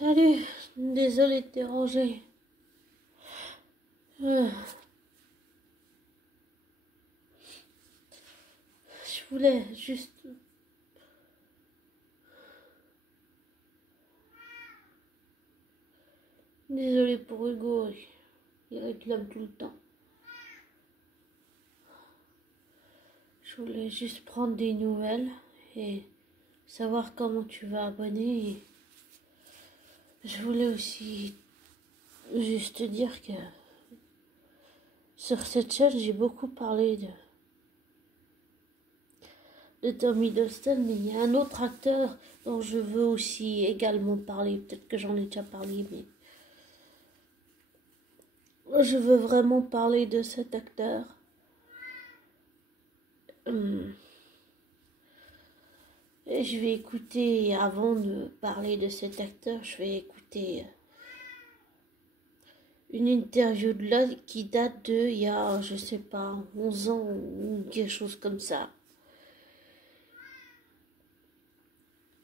Salut, désolé de te déranger. Je voulais juste... Désolé pour Hugo, il réclame tout le temps. Je voulais juste prendre des nouvelles et savoir comment tu vas abonner. Et je voulais aussi juste te dire que sur cette chaîne, j'ai beaucoup parlé de Tom Hiddleston, mais il y a un autre acteur dont je veux aussi également parler. Peut-être que j'en ai déjà parlé, mais je veux vraiment parler de cet acteur. Et je vais écouter, avant de parler de cet acteur, je vais écouter une interview de là qui date de il y a, je sais pas, 11 ans ou quelque chose comme ça.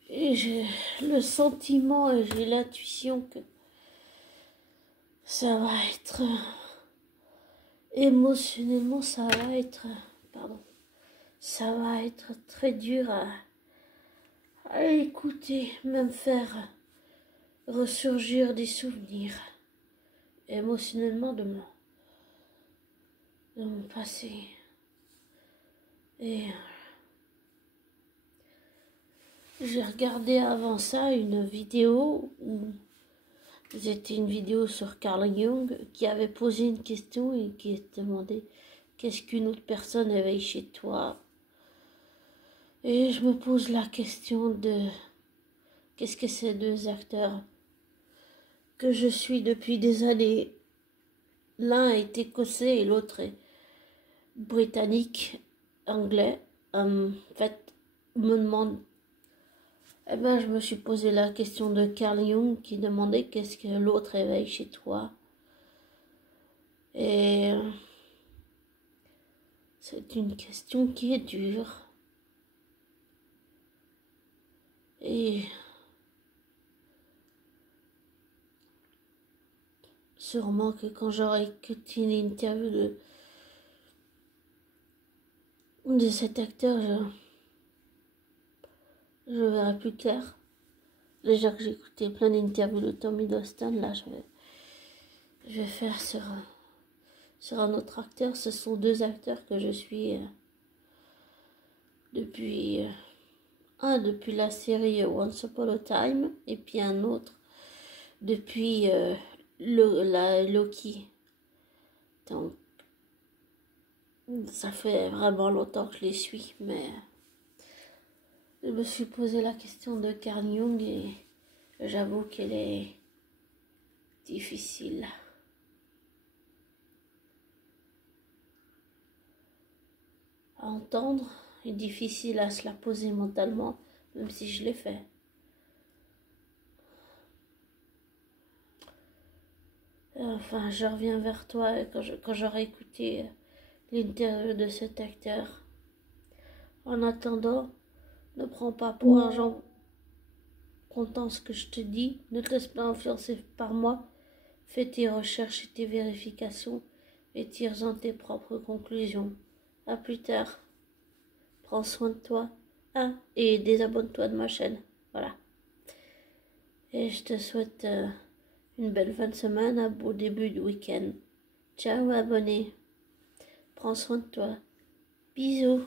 Et j'ai le sentiment et j'ai l'intuition que ça va être émotionnellement, ça va être très dur à écouter, même faire ressurgir des souvenirs émotionnellement de mon passé. Et j'ai regardé avant ça une vidéo où c'était une vidéo sur Carl Jung qui avait posé une question et qui demandait qu'est-ce qu'une autre personne éveille chez toi. Et je me pose la question de qu'est-ce que ces deux acteurs que je suis depuis des années. L'un est écossais et l'autre est britannique, anglais. En fait, me demande. Eh ben, je me suis posé la question de Carl Jung qui demandait qu'est-ce que l'autre éveille chez toi. Et c'est une question qui est dure. Et sûrement que quand j'aurai écouté une interview de cet acteur, je verrai plus clair. Déjà que j'ai écouté plein d'interviews de Tom Hiddleston, là je vais faire sur un autre acteur. Ce sont deux acteurs que je suis depuis la série Once Upon a Time et puis un autre depuis la Loki. Donc ça fait vraiment longtemps que je les suis, mais je me suis posé la question de Carl Jung et j'avoue qu'elle est difficile à entendre et difficile à se la poser mentalement, même si je l'ai fait. Enfin, je reviens vers toi quand j'aurai écouté l'interview de cet acteur. En attendant, ne prends pas pour argent comptant ce que je te dis. Ne te laisse pas influencer par moi. Fais tes recherches et tes vérifications et tire-en tes propres conclusions. À plus tard. Prends soin de toi. Et désabonne-toi de ma chaîne. Voilà. Et je te souhaite une belle fin de semaine, un beau début de week-end. Ciao abonné. Prends soin de toi. Bisous.